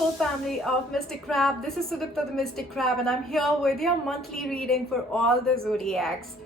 soul family of Mystic Crab. This is Sudipta the Mystic Crab, and I'm here with your monthly reading for all the zodiacs.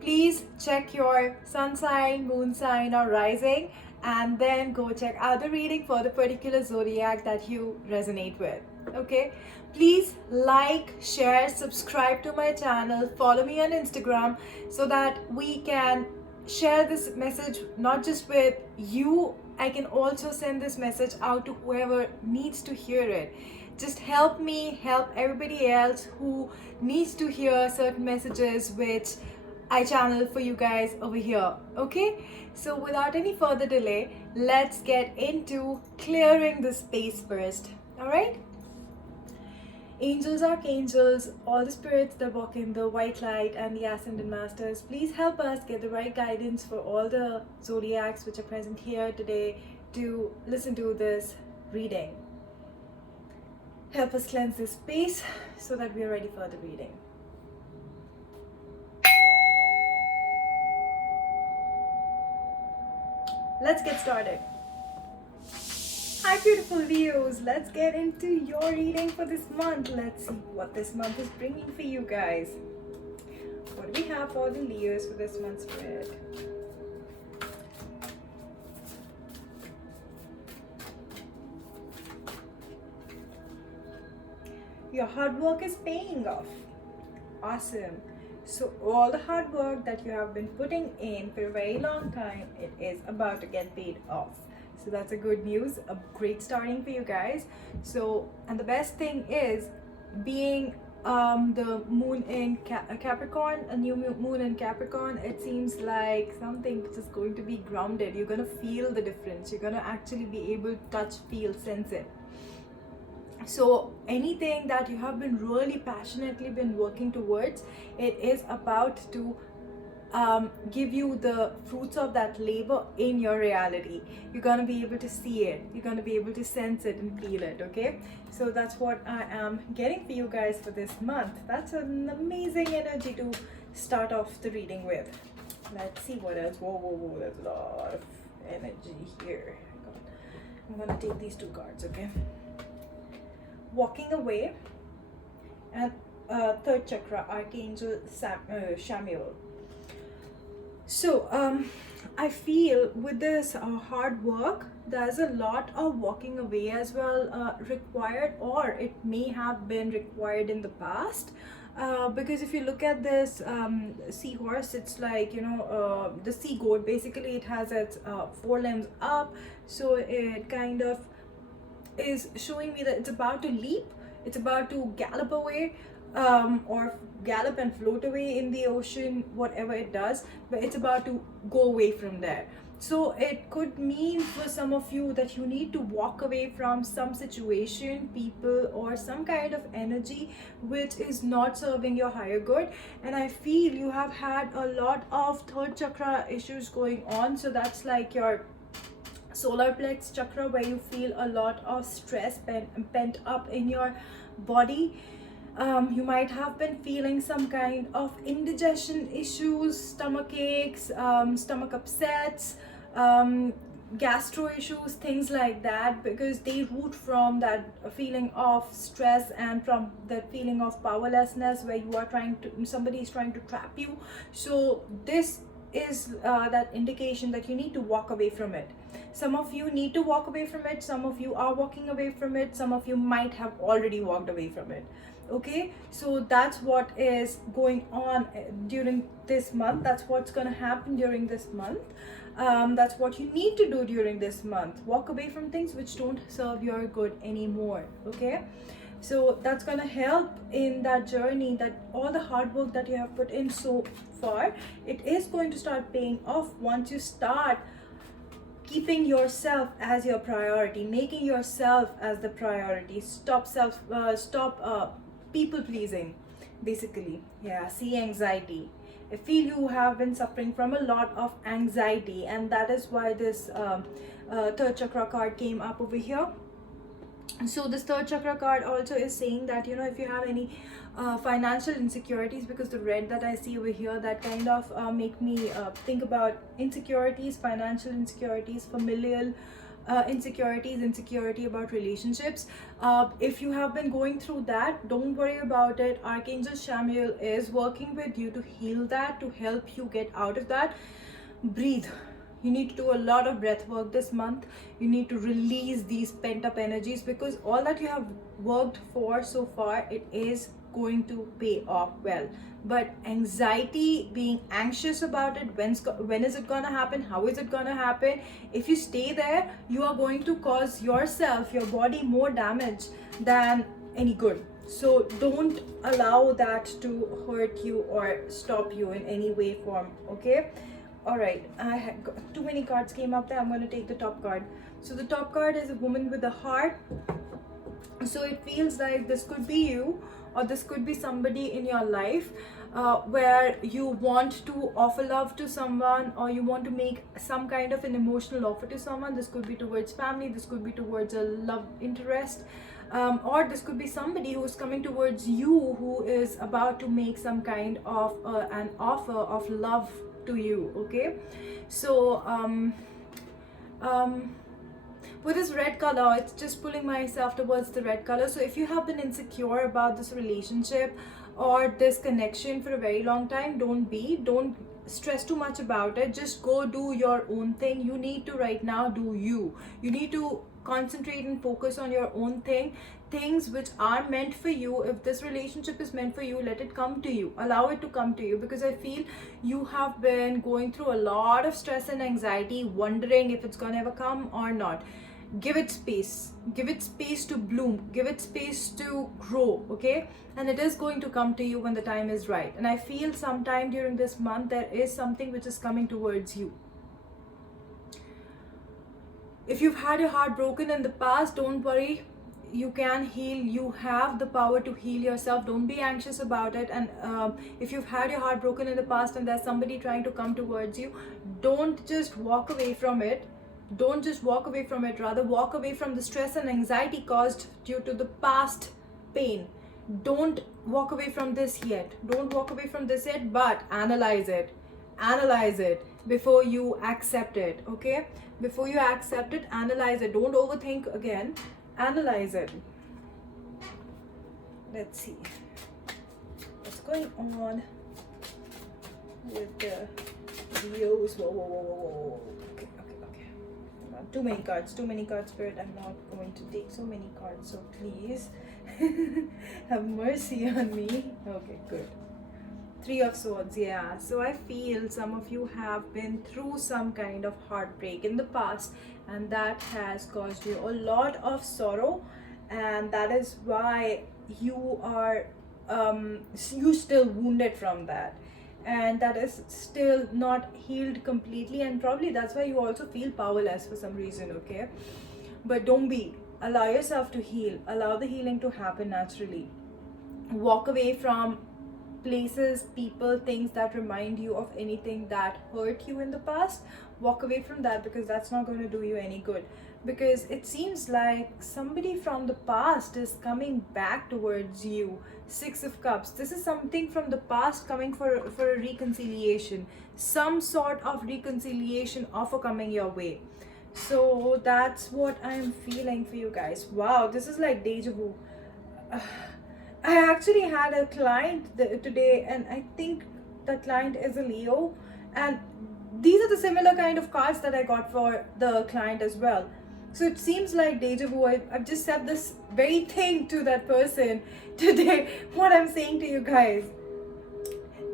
Please check your sun sign, moon sign, or rising, and then go check out the reading for the particular zodiac that you resonate with. Okay, please like, share, subscribe to my channel, follow me on Instagram so that we can share this message not just with you. I can also send this message out to whoever needs to hear it. Just help me help everybody else who needs to hear certain messages which I channel for you guys over here. Okay, so without any further delay, let's get into clearing the space first. All right, angels, archangels, all the spirits that walk in the white light, and the ascended masters, please help us get the right guidance for all the zodiacs which are present here today to listen to this reading. Help us cleanse this space so that we are ready for the reading. Let's get started. Hi beautiful Leos, let's get into your reading for this month. Let's see what this month is bringing for you guys. What do we have for the Leos for this month's spread? Your hard work is paying off. Awesome. So all the hard work that you have been putting in for a very long time, it is about to get paid off. So that's a good news, a great starting for you guys. So, and the best thing is being the moon in Capricorn, a new moon in Capricorn, it seems like something which is going to be grounded. You're going to feel the difference. You're going to actually be able to touch, feel, sense it. So anything that you have been really passionately been working towards, it is about to give you the fruits of that labor in your reality. You're going to be able to see it, you're going to be able to sense it and feel it. Okay, so that's what I am getting for you guys for this month. That's an amazing energy to start off the reading with. Let's see what else. Whoa, there's a lot of energy here. I'm going to take these two cards. Okay, walking away, and third chakra, Archangel Samuel. So I feel with this hard work, there's a lot of walking away as well required, or it may have been required in the past. Because if you look at this seahorse, it's like, you know, the sea goat, basically it has its four limbs up, so it kind of is showing me that it's about to leap, it's about to gallop away, or gallop and float away in the ocean, whatever it does, but it's about to go away from there. So it could mean for some of you that you need to walk away from some situation, people, or some kind of energy which is not serving your higher good. And I feel you have had a lot of third chakra issues going on. So that's like your solar plex chakra, where you feel a lot of stress pent up in your body. You might have been feeling some kind of indigestion issues, stomach aches, stomach upsets, gastro issues, things like that, because they root from that feeling of stress and from that feeling of powerlessness, where you are trying to, somebody is trying to trap you. So this is that indication that you need to walk away from it. Some of you need to walk away from it, some of you are walking away from it, some of you might have already walked away from it. Okay, so that's what is going on during this month. That's what's going to happen during this month. That's what you need to do during this month. Walk away from things which don't serve your good anymore. Okay, so that's going to help in that journey, that all the hard work that you have put in so far, it is going to start paying off once you start keeping yourself as your priority, making yourself as the priority. Stop people pleasing, basically. Yeah, see, anxiety. I feel you have been suffering from a lot of anxiety, and that is why this third chakra card came up over here. So this third chakra card also is saying that, you know, if you have any financial insecurities, because the red that I see over here, that kind of make me think about insecurities, financial insecurities, familial insecurity about relationships. If you have been going through that, don't worry about it. Archangel Samuel is working with you to heal that, to help you get out of that. Breathe. You need to do a lot of breath work this month. You need to release these pent up energies, because all that you have worked for so far, it is going to pay off well. But anxiety, being anxious about it, when is it gonna happen, how is it gonna happen, if you stay there, you are going to cause yourself, your body, more damage than any good. So don't allow that to hurt you or stop you in any way, form. Okay. All right, I had too many cards came up there. I'm going to take the top card. So the top card is a woman with a heart. So it feels like this could be you, or this could be somebody in your life where you want to offer love to someone, or you want to make some kind of an emotional offer to someone. This could be towards family, this could be towards a love interest, or this could be somebody who is coming towards you, who is about to make some kind of an offer of love to you. Okay, so with this red color, it's just pulling myself towards the red color. So if you have been insecure about this relationship or this connection for a very long time, don't stress too much about it. Just go do your own thing. You need to right now do you need to concentrate and focus on your own things which are meant for you. If this relationship is meant for you, let it come to you, allow it to come to you, because I feel you have been going through a lot of stress and anxiety, wondering if it's gonna ever come or not. Give it space to bloom, give it space to grow. Okay, and it is going to come to you when the time is right. And I feel sometime during this month there is something which is coming towards you. If you've had your heart broken in the past, don't worry, you can heal. You have the power to heal yourself. Don't be anxious about it. And if you've had your heart broken in the past and there's somebody trying to come towards you, don't just walk away from it. Rather walk away from the stress and anxiety caused due to the past pain. Don't walk away from this yet, but analyze it before you accept it. Okay, before you accept it, analyze it. Don't overthink again, analyze it. Let's see what's going on with the Leos. Whoa. Okay. Too many cards, Spirit. I'm not going to take so many cards, so please have mercy on me. Okay, good. 3 of Swords. Yeah, so I feel some of you have been through some kind of heartbreak in the past, and that has caused you a lot of sorrow, and that is why you are you still wounded from that, and that is still not healed completely, and probably that's why you also feel powerless for some reason. Okay, but don't be. Allow yourself to heal, allow the healing to happen naturally. Walk away from places, people, things that remind you of anything that hurt you in the past. Walk away from that, because that's not going to do you any good. Because it seems like somebody from the past is coming back towards you. 6 of Cups. This is something from the past coming for a reconciliation. Some sort of reconciliation offer coming your way. So that's what I'm feeling for you guys. Wow, this is like deja vu. I actually had a client today, and I think the client is a Leo, and these are the similar kind of cards that I got for the client as well. So it seems like deja vu. I've just said this very thing to that person today, what I'm saying to you guys.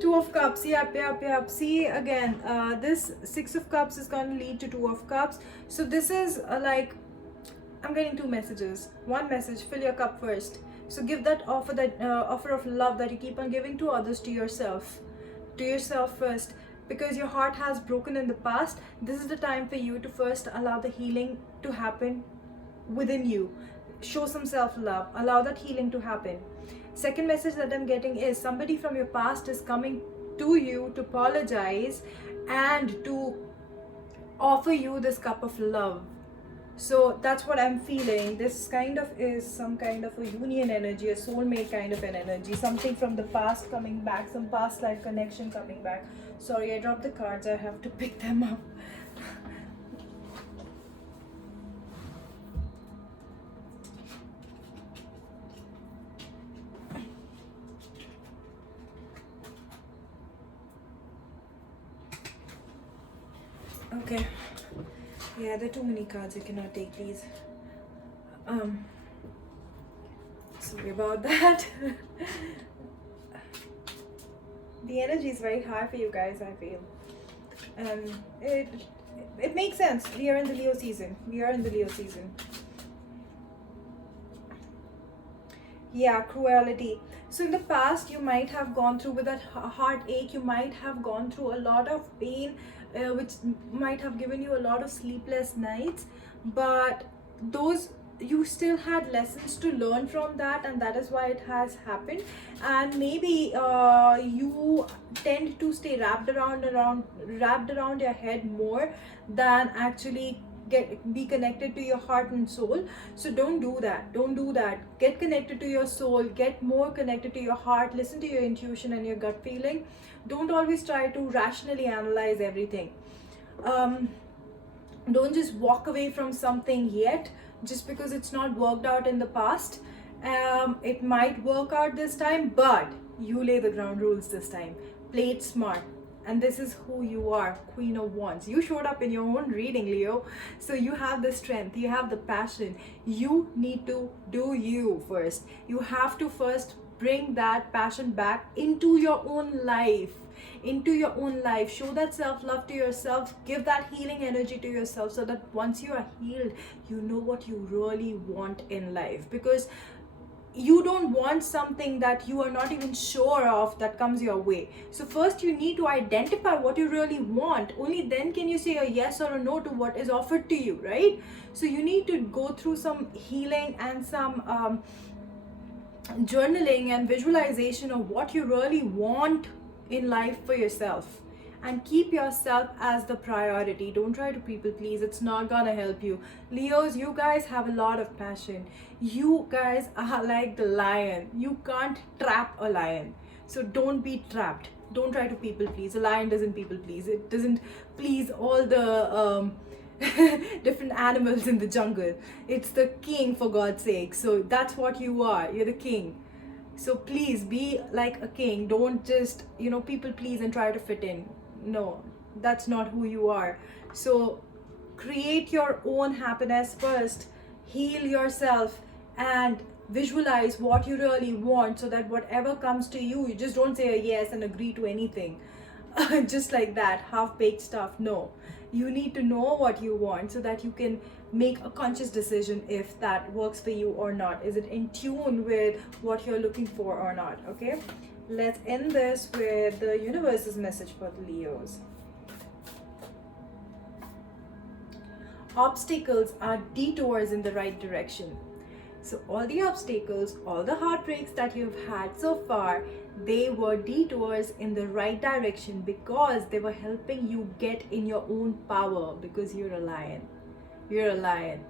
2 of Cups. Yep. See, again, this 6 of Cups is going to lead to 2 of Cups. So this is like, I'm getting 2 messages. One message, fill your cup first. So give that offer of love that you keep on giving to others to yourself first, because your heart has broken in the past. This is the time for you to first allow the healing to happen within you. Show some self-love, allow that healing to happen. Second message that I'm getting is somebody from your past is coming to you to apologize and to offer you this cup of love. So that's what I'm feeling. This kind of is some kind of a union energy, a soulmate kind of an energy, something from the past coming back, some past life connection coming back. Sorry, I dropped the cards, I have to pick them up. Okay. Yeah, there are too many cards. I cannot take these. Sorry about that. The energy is very high for you guys, I feel. It it makes sense. We are in the Leo season. We are in the Leo season. Yeah, cruelty. So in the past, you might have gone through with that heartache. You might have gone through a lot of pain, which might have given you a lot of sleepless nights. But those, you still had lessons to learn from that, and that is why it has happened. And maybe you tend to stay wrapped around your head more than actually be connected to your heart and soul. So don't do that. Get connected to your soul, get more connected to your heart, listen to your intuition and your gut feeling. Don't always try to rationally analyze everything. Don't just walk away from something yet just because it's not worked out in the past. It might work out this time, but you lay the ground rules this time. Play it smart. And this is who you are, Queen of Wands. You showed up in your own reading, Leo. So you have the strength, you have the passion. You need to do you first. You have to first bring that passion back into your own life. Show that self-love to yourself. Give that healing energy to yourself, so that once you are healed, you know what you really want in life. Because you don't want something that you are not even sure of that comes your way. So first you need to identify what you really want. Only then can you say a yes or a no to what is offered to you, right? So you need to go through some healing and some journaling and visualization of what you really want in life for yourself, and keep yourself as the priority. Don't try to people please. It's not gonna help you. Leos, you guys have a lot of passion. You guys are like the lion. You can't trap a lion. So don't be trapped. Don't try to people please. A lion doesn't people please. It doesn't please all the different animals in the jungle. It's the king, for God's sake. So that's what you are. You're the king. So please be like a king. Don't just, people please and try to fit in. No, that's not who you are. So create your own happiness first. Heal yourself and visualize what you really want, so that whatever comes to you, you just don't say a yes and agree to anything just like that, half-baked stuff. No, you need to know what you want, so that you can make a conscious decision if that works for you or not. Is it in tune with what you're looking for or not? Okay, let's end this with the universe's message for the Leos. Obstacles are detours in the right direction. So all the obstacles, all the heartbreaks that you've had so far, they were detours in the right direction, because they were helping you get in your own power. Because you're a lion. You're a lion.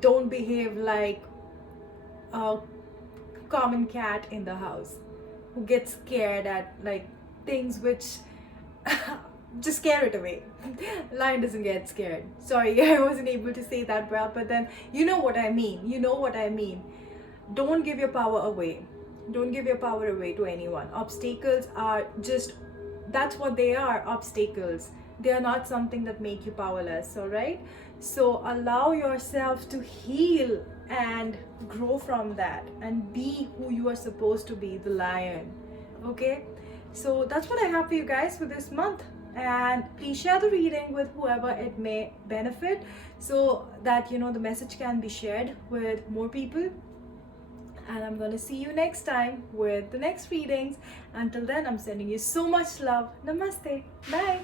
Don't behave like a common cat in the house who gets scared at like things which just scare it away. Lion doesn't get scared. Sorry, I wasn't able to say that well, but then you know what I mean. Don't give your power away. Don't give your power away to anyone. Obstacles are just, that's what they are, obstacles. They are not something that make you powerless, all right? So allow yourself to heal and grow from that, and be who you are supposed to be, the lion. Okay, so that's what I have for you guys for this month. And please share the reading with whoever it may benefit, so that the message can be shared with more people. And I'm going to see you next time with the next readings. Until then, I'm sending you so much love. Namaste. Bye.